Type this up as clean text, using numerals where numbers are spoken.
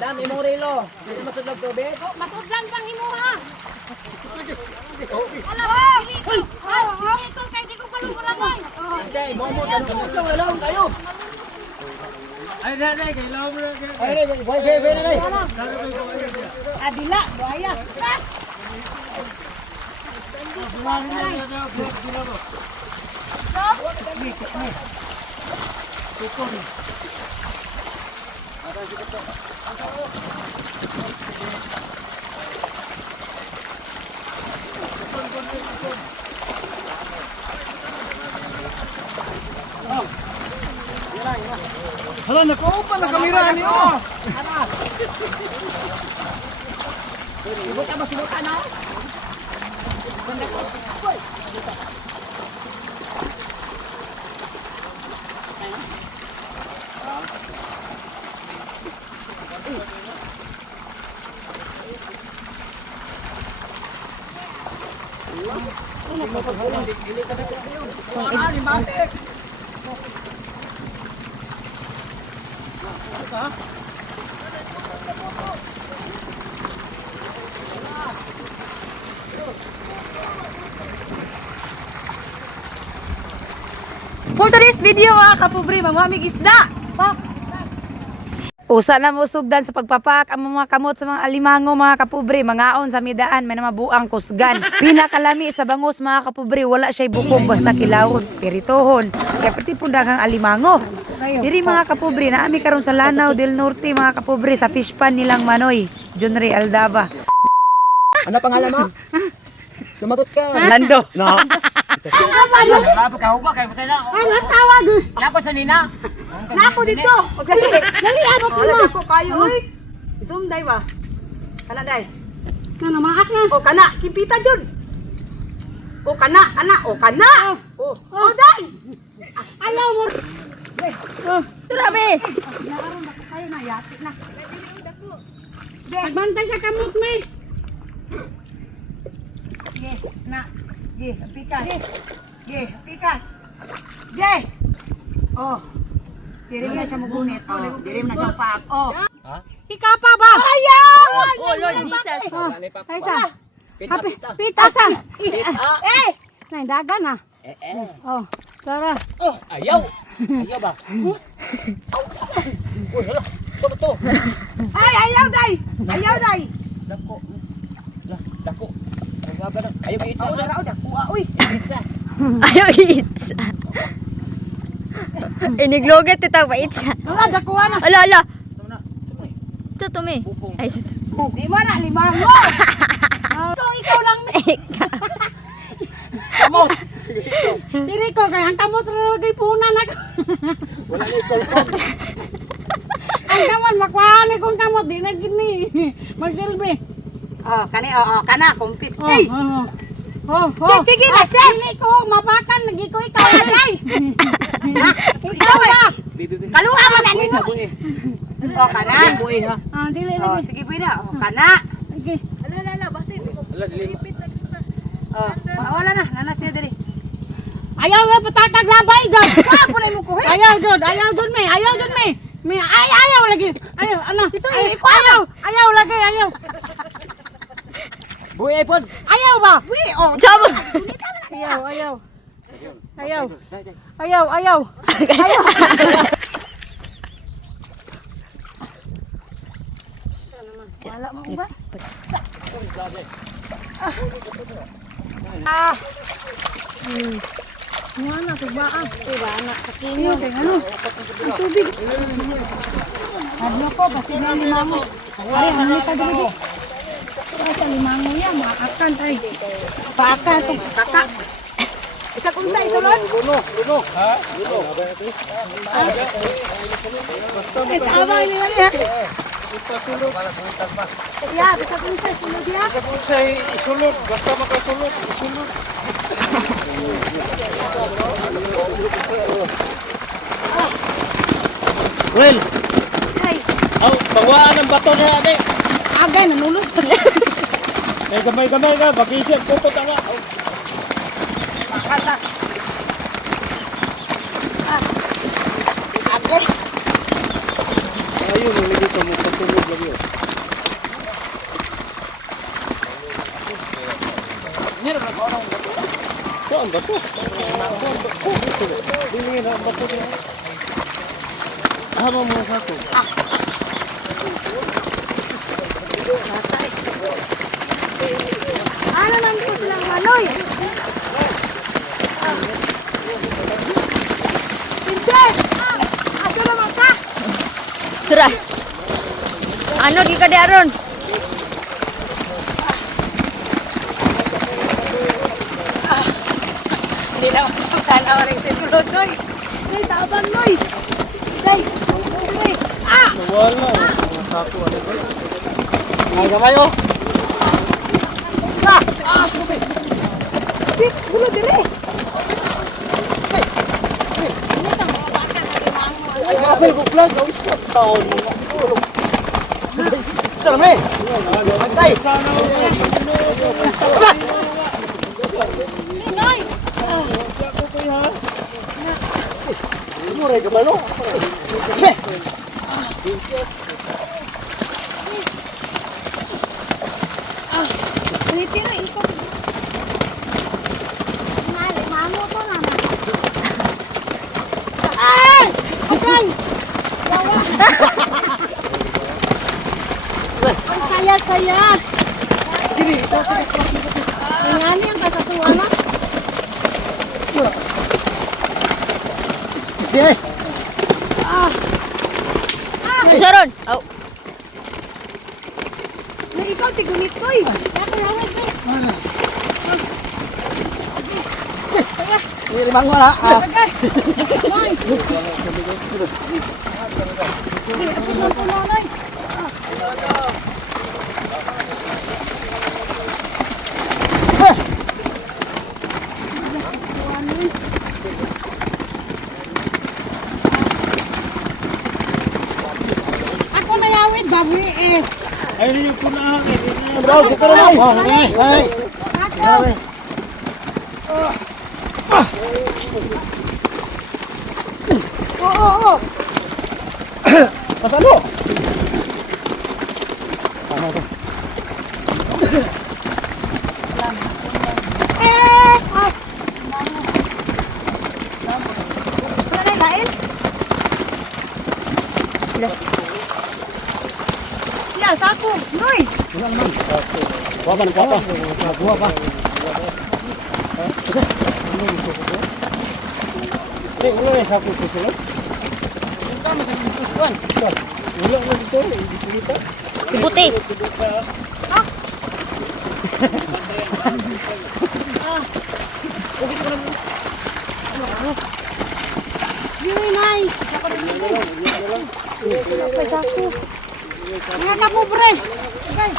Dam, imong relo. Dili masudlog tubig. Matudlan pang imo ha. Ala, dito kay di ko palungulangoy. Okay, momo tanong lang kayo. Ay, dai kay laom na. Ay, boy, na. Adila, buaya. Hala, nakaupa na kamera niyo. Ibot ka masibutan na. For today's video mga kapobre, mamamig isda. Usa na mo sugdan sa pagpapak ang mga kamot sa mga alimango mga kapobre, mangaon sa midaan may namabuang kusgan. Pinakalami sa bangus mga kapobre, wala siya'y bukog basta kilawon, piritohon. Kaya pati pundagang alimango. Diri mga kapobre, naami karon sa Lanao del Norte mga kapobre sa fish pan nilang Manoy, John Ray Aldaba. Ano pangalan mo? Sumagot ka. Lando. No. Apa ka huba kay pasay na. Ay, matawag. Nako sa nina. Nako dito. Dali, dali ano ko na. Ko kayo oy. Zoom day ba? Kana day. Na maak na. O kana, kimpita jud. O kana, o kana. O day. Alaw mo. Turabe. Naaron na kayo na yati na. Pagbantay sa kamot may. Ge, na. Ge, pikas. Ge, pikas. Ge. Oh. Diri na siya mugunit. Oh, diri na siya paak. Oh. Ikaw pa ba? Ayaw! Oh Lord Jesus. Ay sa. Pita sa. Eh. Nay dagan na. Oh, tara. Oh, ayaw. Ayaw ba? Uy, hala. Ano to? Ay, ayaw day. Ayaw day. Dako. Dako. Ayaw na. Ayaw itsa. Dara dako. Uy. Itsa. Ayaw itsa. Inigloget tita pa itsa. Wala dakuha na. Ala ala. Tama na. Ito tumi. Ay ito. Di mo na limango. Ito ikaw lang may. Kamot. Dili ko kay ang kamot ra gay punan ako. Wala na ikol. Ang kamot makuha ni kung kamot di na gini. Magsilbi. Oh, kani kana komplit. Oh, Hey. oh. Sige na siya. Dili ko mapakan lagi ko ikaw alay. Ikaw ba? Kaluha man ani mo. Buhi. Oh, kana. Buhi ha. Ah, dili Oh, lagi. sige pwede. Oh, kana. Sige. Ala dili. Oh, wala na. Nanas niya dali. Ayaw nga patatag labay gud. Wa po na mo ko. Ayaw gud me. Ayaw gud me. Me ayaw lagi. Ayaw ano? Ito, Ayaw lagi, ayaw. Buhi pod. Ayaw ba? Wi, oh. Chabo. Ayaw. Ayaw. Dai. Ayaw. Wala mo ba? Mana tubaan? Tubaan sa Iyo, kay ano? Ang tubig. Adlo ko basi na limango. Ay, hanita dili. Ay, sa limango yan, maakan ay. Paaka to. Kaka. Isa kung sa isulod. Luno. Ha? Luno. Tama ni niya. Ipasulod. Ya, isa kung sa isulod ya. Kung sa isulod, basta makasulod, isulod. Well, Ay, pangwaan ng bato na ate. agay nanulog. Eh, gamay-gamay ka, bakisip, pupot ang yun, yung dito mo pasunod lagi. Kuan ba to? Dili na ba to? Ano mo sa to? Ano lang po silang manoy? Hindi! Aso naman ka! Tara. Ano di ka di aron? Hindi na tanaw rin sa sulod, Noy. Ay, tabang noy! Day! Day! Ah! Wala. Mga sako ano ba? Mga gamay oh. Di! Gulo dire! Ay, kapil ko vlog. Ang sa taon. Saan naman eh? Magtay. Noy! Muray ka ba no? Ulitin na ikot. Nali, mango to naman. Ay! Okay! Yawa! Ang saya-saya! Ang ang kasatuwa na. Isi eh. Sharon. Oh. Na ikaw, tigunit ko eh. Nakalawan ko eh. Ini limang wala. Tagay! Noy! Puno po noy! Ako na yawid, baboy eh. Ayun yung puna. Bro, dito na lang. Ay. Ako! Oo. Mas ano? Eh! Ah! Wala na lain? Ya, sako. Noy! Wapa na wapa. Wapa. Eh, ulo ya saku ko sila. Kita masih kustuan. Ulo na dito, dito dito. Ibuti. Very nice. May sako. Mga kapobre. Okay.